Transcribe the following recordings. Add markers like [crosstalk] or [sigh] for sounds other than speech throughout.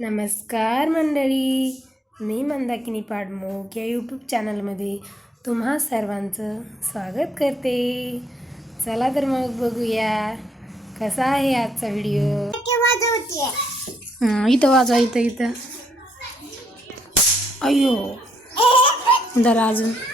नमस्कार मंडळी. मी मंदाकिनी पाडमोक या यूट्यूब चॅनलमध्ये तुम्हा सर्वांचं स्वागत करते. चला तर मग बघूया कसा आहे आजचा व्हिडिओ हं, इथं वाजवा इथं इथं. अयो जरा अजून [laughs]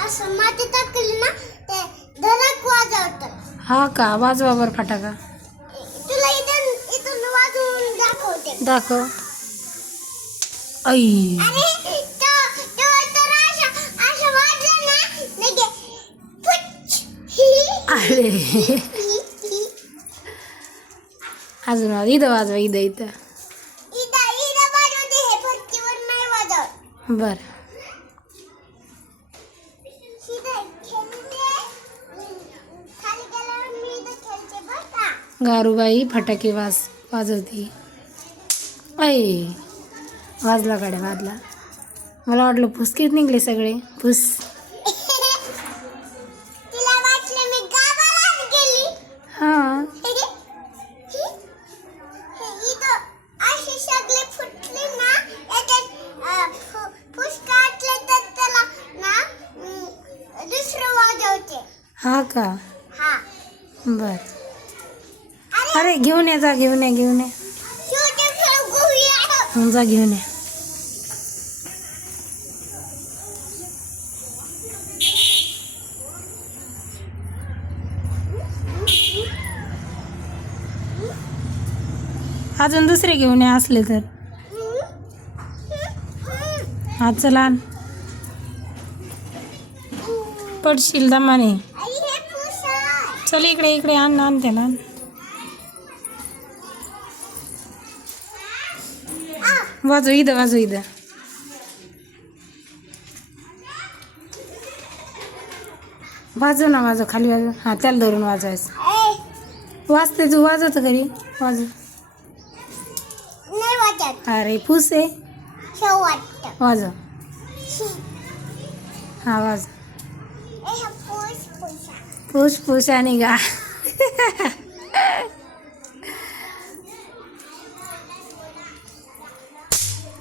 असं माती टाकली ना ते धडक वाजवतं हा का? वाजवा बरं फटाका. तुला इथून इथून वाजवून दाखवते. दाखव. आई. अरे तो तो तर अशा अशा वाजला ना लगे फुच. ही अरे. ही ही अजून वाज इथं वाजवा इथं इथं. वाजवते हे नाही वाजवत. बरं. गारूबाई फटाके वाज वाजवते. ऐ वाजला गाड्या वाजला. मला वाटलं फुसकीत निघले सगळे. फुस हां. हा का? हा. बर. अरे घेऊन ये जा घेऊन ये घेऊन ये. जा घेऊन ये. अजून दुसरे घेऊन ये असले तर. हा चला आण. पडशील दमाने. चल इकडे इकडे आण आण त्याला वाजव इथं वाजव इथं वाजव ना वाजव खाली वाजव हा त्याला धरून वाजवायचं वाजते तू वाजवतं घरी वाजव अरे फुस आहे वाजव हा वाज. फुस फुस आणि गा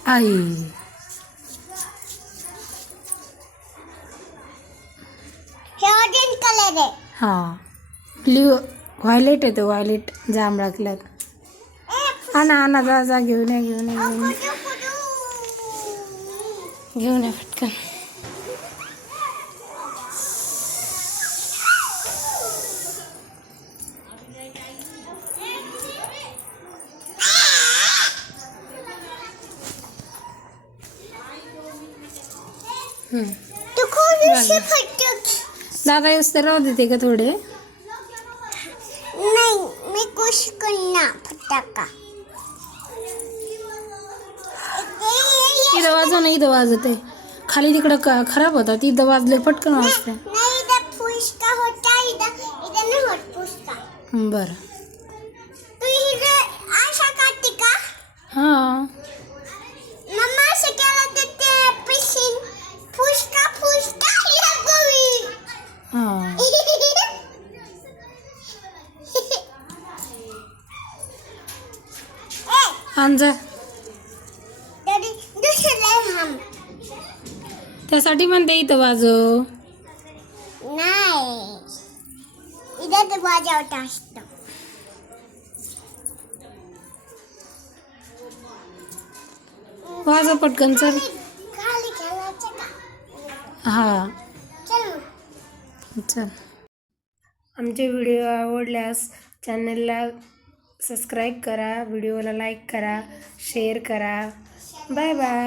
आई हे ऑरेंज कलर आहे. हा. ब्ल्यू व्हायलेट येतो व्हायलेट जांभळा कलर आणा आणा जा जा घेऊन ये घेऊन ये घेऊन ये. घेऊन ये पटकन हम्म. तू खूप बरं. फटक दादा येऊस तर राहू देते का थोडे? नाही मी खुश करणार फटाका. इथं वाजव ना इथं वाजते खाली तिकडं खराब होतात इथं वाजले पटकन वाजते. बरं. हां आण जा तरी दुसरं हम त्यासाठी म्हणते इथं वाजव. नाही. इथं ते वाजवत असतं. वाजव पटकन चल. का? हां. चल आमचे व्हिडिओ आवडल्यास चॅनलला सबस्क्राईब करा व्हिडिओला लाईक करा शेअर करा. Bye bye.